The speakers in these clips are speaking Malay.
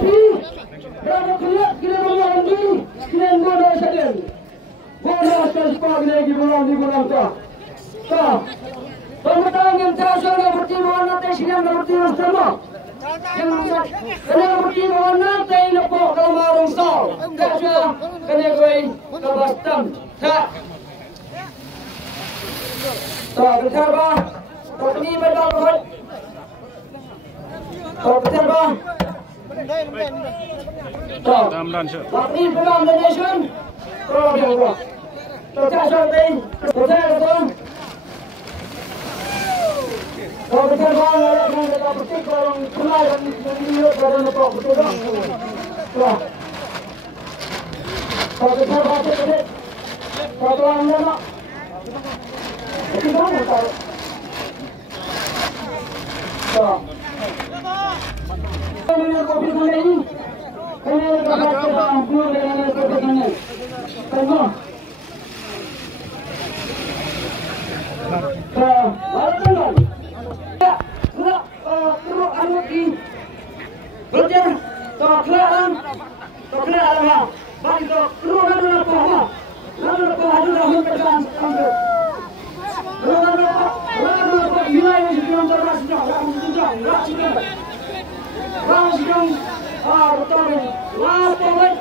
lagi. Berapa kuliah kita bulan ini, kita bodoh saja. Bodoh sekolah lagi bulan di bulan tu. Tak. Pemerintah yang terasa berarti mana tesnya berarti sama. Yang kena berarti mana teh lepas kamarung sah. Terasa kena koi kabastam. Tak. Tak betul bah. Tak ni betul bah. Tak betul bah. Tak. Tak ni pegang donation. Terus dia buat. Tak sampai. Betul. Kalau betul bang, ada yang kita petik orang kenal dan video orang lepas betul bang. Wah. Kalau betul bang petik, kalau orang mana? Itu mana tahu? Wah. Ini kopi mana ini? Ini kopi bang, blue ini kopi mana? Tahu? Wah. Terus anu di berjar toklan lah bagi terus lalu apa ada dah mentekan ambil lalu nilai yang sebelum terasa dah langsung betul laporan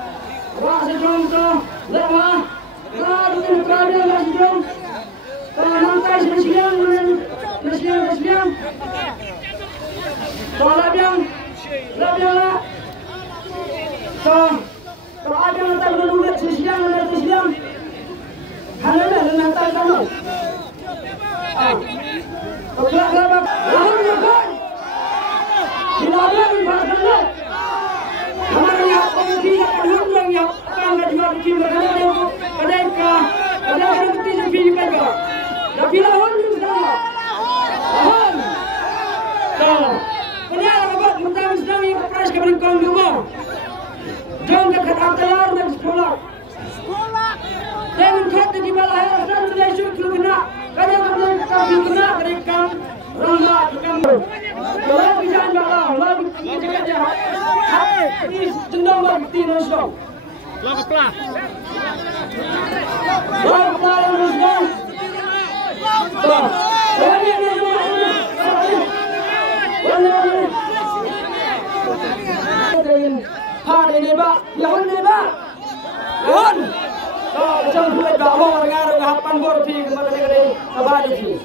langsung tu lemah lalu terkadang langsung nanti Sesiang. Kalau biang lah. Kalau ada nanti berbuat sesiang. Hanya nanti kamu. Kelak. Lahir kan? Silakan berkenan. Hanya komisi yang akan juga bikin berkenan. Ada bukti sepi juga. Tapi lawan juga. Kenapa buat mentang-mentang yang keras ke belakang rumah? Jangan dekat antar dan sekolah. Jangan kata di bawah air dan tidak syuk kena. Kadang kami kena mereka ramah kamu. Kalau bisa jalan, lalu kita jalan. Ini cenderung berarti nasi. Lalu pelah. Ini pak, yahun. Macam buat bawa dengan harapan borti kepada negara abadi.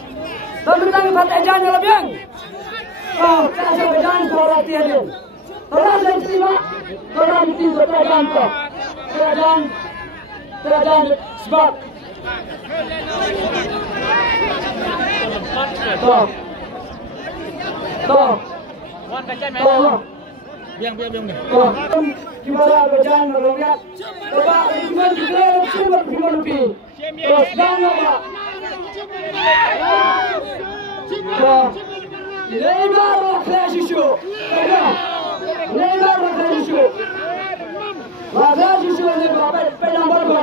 Tapi kita pakai jalan lebih. Saya berjalan keluar tiada. Orang lain terima, orang itu berjalan kok. Terjalan sebab. Biang. Gimana berjalan merogat? Coba gimana juga cuma lebih. Terus jangan apa? Neymar flash show. Neymar flash show. Flash show ni berapa? Pegang bola.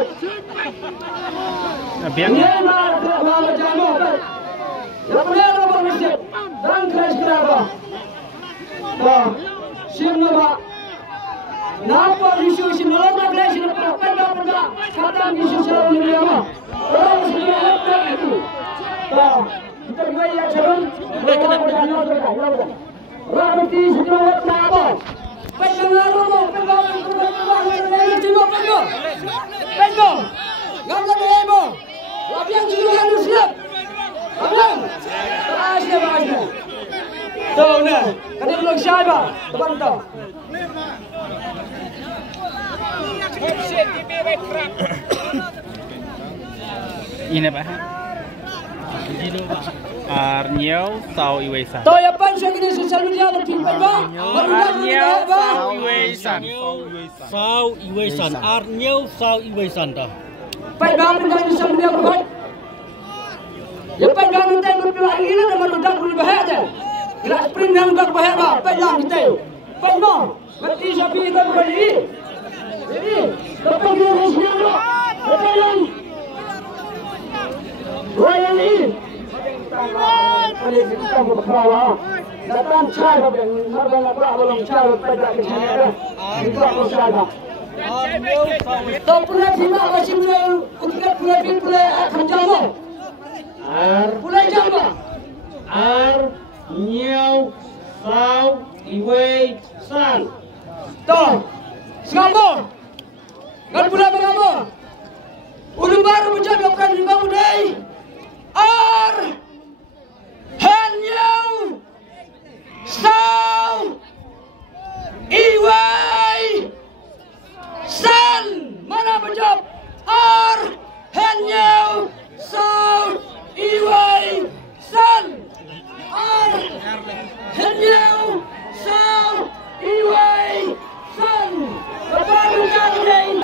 Neymar malah jangan. Lepas apa mesti? Dan flash kenapa? Siapa? Napa isu nolak flash ni perda kata isu selalu ni apa? Orang sedia apa itu? Kita gaya jalan. Orang mesti sedia apa? Pegang. Gambar demo. Lapian juga harus siap. Abang. Asyik. Tahu nah. Kena belum siapa? Tepat tahu. Ini apa? Arniel Sau Iwesan. Tahu apa yang ini sosial media lebih baik? Arniel Sau Iwesan. Arniel Sau Iwesan dah. Baik banget dengan sosial media baik. Ya baik banget dengan berpihak ini dan merudak berbahaya je. Gerak sprint yang berbahaya bah. Baik lah kita. Baik bah. Berarti siapa yang berbahaya? Jadi, dapat kita resmi dulu. Betul yang Royal ini. Ini kita berkawal. Datang cara yang berbahaya belum cara pada kesana. juga bersalah. Topulai lima masih mulai untuk pulai akan jauh. Pulai jauh. Nhiều sao iwe san. Toh, sekarang kan pulai berapa? Ulu baru menjadi operasi di bangun day. Hanya sao iwe san. Mana menjawab? Hanya sao iwe san. Hanya sao iwe san. Baru jadi.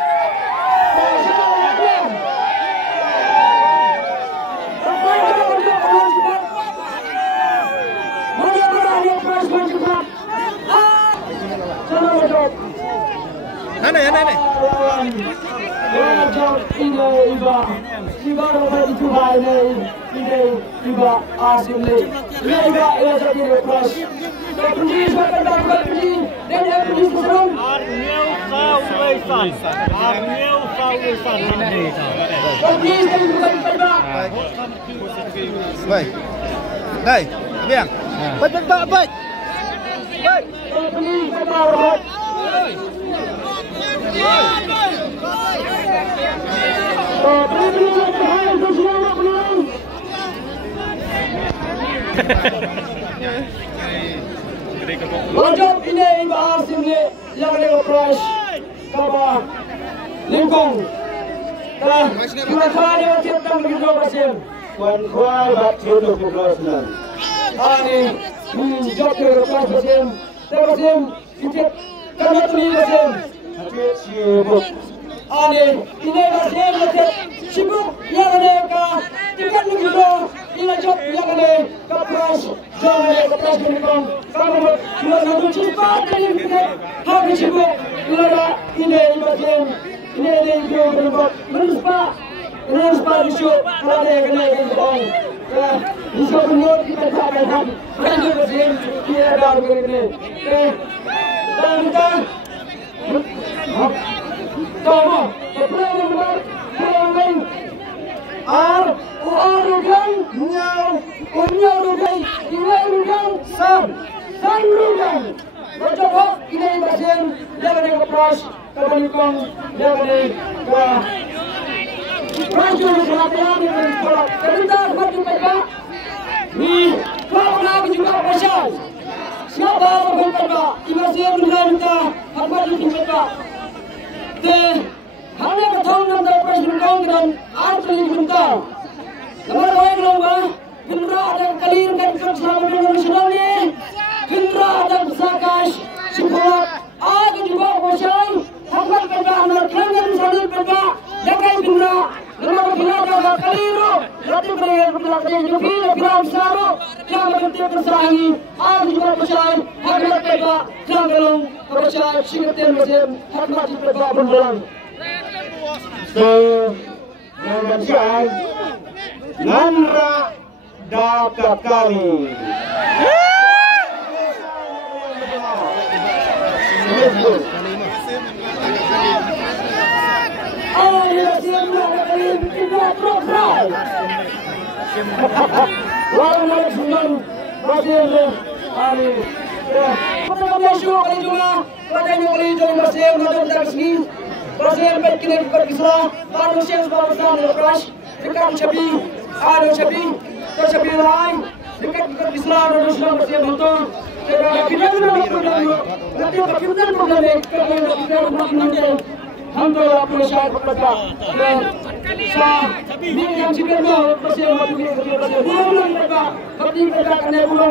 Nane. Baik. Đây, biang. Baik. Wajib ini bahas ini yang ada crash kabar lingkung. Kita ada kita begitu pasien. Wan kuai batin 12. Ani job ke crash pasien. Pasien kita kami punya pasien. Sibuk. Ani ini pasien sibuk yang ada ka tiket begitu. Ini job yang ada ka crash. Jangan lepas menukang. Kamu nak cepat dari kita. Harus sibuk. Ini pasien. Ini dia berbuat menuspa isu ada kena orang. Isu menurut kita tak ada. Ada pasien dia ada begini. Dan kita kamu perlu membuat rugan nyau rugan dua rugan san rugan berjawab ini pasien jangan dikepas kebalikon jangan wah maju selatan di sekolah kita bagi mereka ni kau nak juga pasien siapa berkata pasien minta apa itu mereka hanya bertahun dalam pasien kau dan arti minta nomor yang lama Gendra dan kalir dan selama nasional ni Gendra dan sakas sekolah aku juga pasien hambat kerja anak kerana sadar kerja jaga Gendra nomor bila jaga kaliru rati berikan pelatihan juga bila saru yang berhenti terserangi aku juga pasien hambat kerja jangan pasien singkatan pasien hambat kerja berjalan Nansian Nandra dapat kali. Presiden berkini berkisah, manusia sebab besar lepas dekat cepi, ada cepi, tercepi lain dekat berkisah manusia bersih betul. Kita sudah berjalan, nanti kita berjalan kita berjalan. Alhamdulillah Malaysia berkata, ini yang cikgu bersih betul bersih. Bulan mereka, tapi mereka kena bulan.